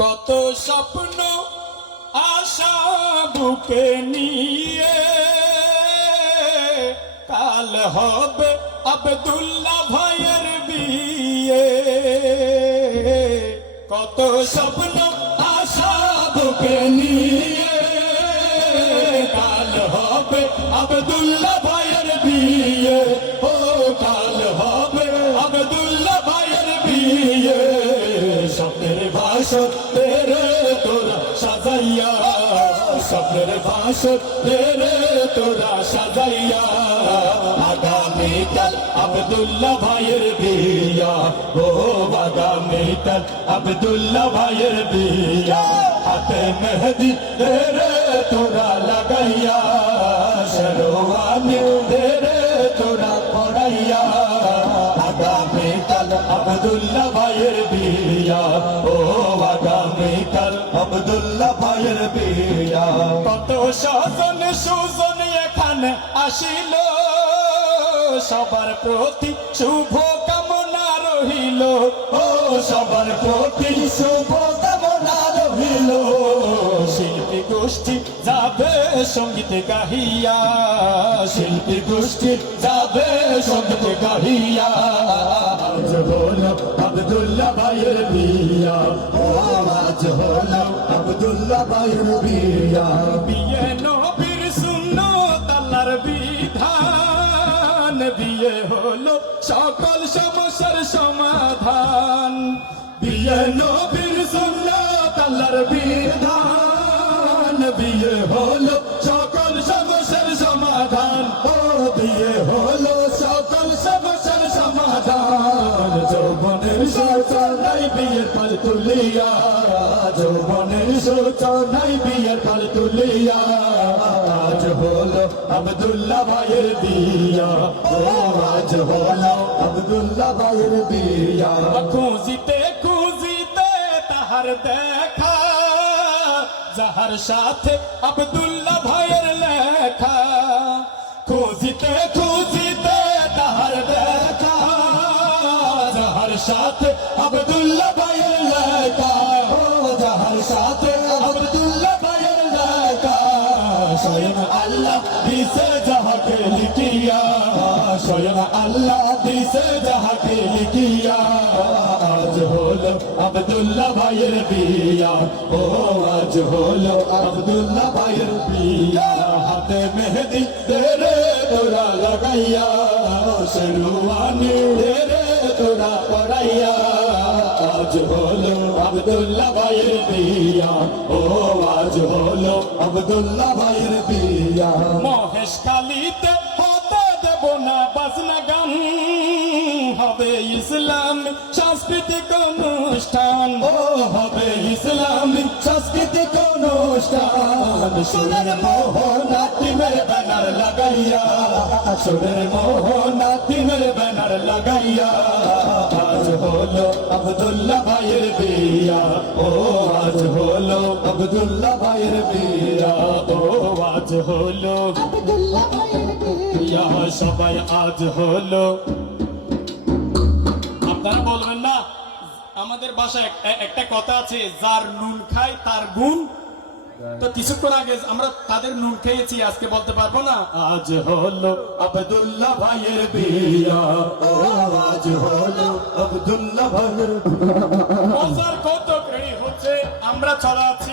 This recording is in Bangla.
কত স্বপ্ন আশা বুকে নিয়ে। কাল হবে আবদুল্লাহ ভাইয়ের বিয়ে। কত স্বপ্ন আশা বুকে নিয়ে। কাল হবে আবদুল্লাহ ভাইয়ের বিয়ে। ভাষণ তেরে সাজাইয়া, স্বপ্নের ভাষণ তেরে তোরা সাজাইয়া। আগামীকাল আবদুল্লাহ ভাইয়ের বিয়া, ও আগামীকাল আবদুল্লাহ ভাইয়ের বিয়া। হাতে মেহেদি তেরে তোরা লাগাইয়া সরোয়ানি তেরে তোরা পড়াইয়া। আগামীকাল আবদুল্লাহ আগামীকাল আবদুল্লাহ ভাইয়ের বিয়া। কত সজন সুজন এখানে আসিল সবার প্রতি শুভ কামনা রহিল। ও সবার প্রতি শুভ কামনা রহিল। শিল্পী গোষ্ঠী যাবে সংগীত গাহিয়া শিল্পী গোষ্ঠী যাবে সংগীত গাহিয়া। আবদুল্লাহ ভাইয়ের বিয়া। ও আজ হলো আবদুল্লাহ ভাইয়ের বিয়া। বিয়ে নবীর সুন্নত আল্লাহর বিধান। বিয়ে হলো সকল সমস্যার সমাধান। বিয়ে নবীর সুন্নত আল্লাহর বিধান। বিয়ে হলো, সকল সমস্যার সমাধান। সকল সমস্যার সমাধান। যৌবনের শোচনাই বিয়ের ফল তুলিয়া, যৌবনের শোচনাই বিয়ের বিয়া। ও, আজ হলো বিয়া। খুঁজিতে খুঁজিতে তাহার দেখা যাহার সাথে আবদুল্লাহ ভাইয়ের লেখা, খুঁজিতে খুঁজিতে তাহার দেখা। যাহার সাথে আবদুল্লাহ ভাইয়ের লেখা, ও যাহার সাথে আবদুল্লাহ ভাইয়ের লেখা, স্বয়ং আল্লাহ দিছে যাহাকে লিখিয়া। আল্লাহ দিছে যাহাকে লিখিয়া, আজ হলো আবদুল্লাহ ভাইয়ের বিয়া। ও, আজ হলো আবদুল্লাহ ভাইয়ের বিয়া। মহেশ বাজনা গান হবে ইসলাম সাংস্কৃতিক অনুষ্ঠান ও হবে ইসলাম সাংস্কৃতিক অনুষ্ঠান। সুরের মোহনাতিমের ব্যানার লাগাইয়া, সুরের মোহনাতিমের ব্যানার লাগাইয়া। আবদুল্লাহ ভাইয়ের বিয়া। ও আজ হলো আবদুল্লাহ ভাইয়ের বিয়া। ও আজ হলো আব্দুল্লাহ ভাইয়ের বিয়ে। সবাই আজ হলো। আপনারা বলবেন না আমাদের বাসায় একটা কথা আছে যার নুন খায় তার গুণ। তো কিছুক্ষণ আগে আমরা তাদের নুন খেয়েছি আজকে বলতে পারব না। আজ হলো আবদুল্লাহ ভাইয়ের বিয়া। ও আজ হলো আবদুল্লাহ মজার কত হচ্ছে? আমরা চলাচ্ছি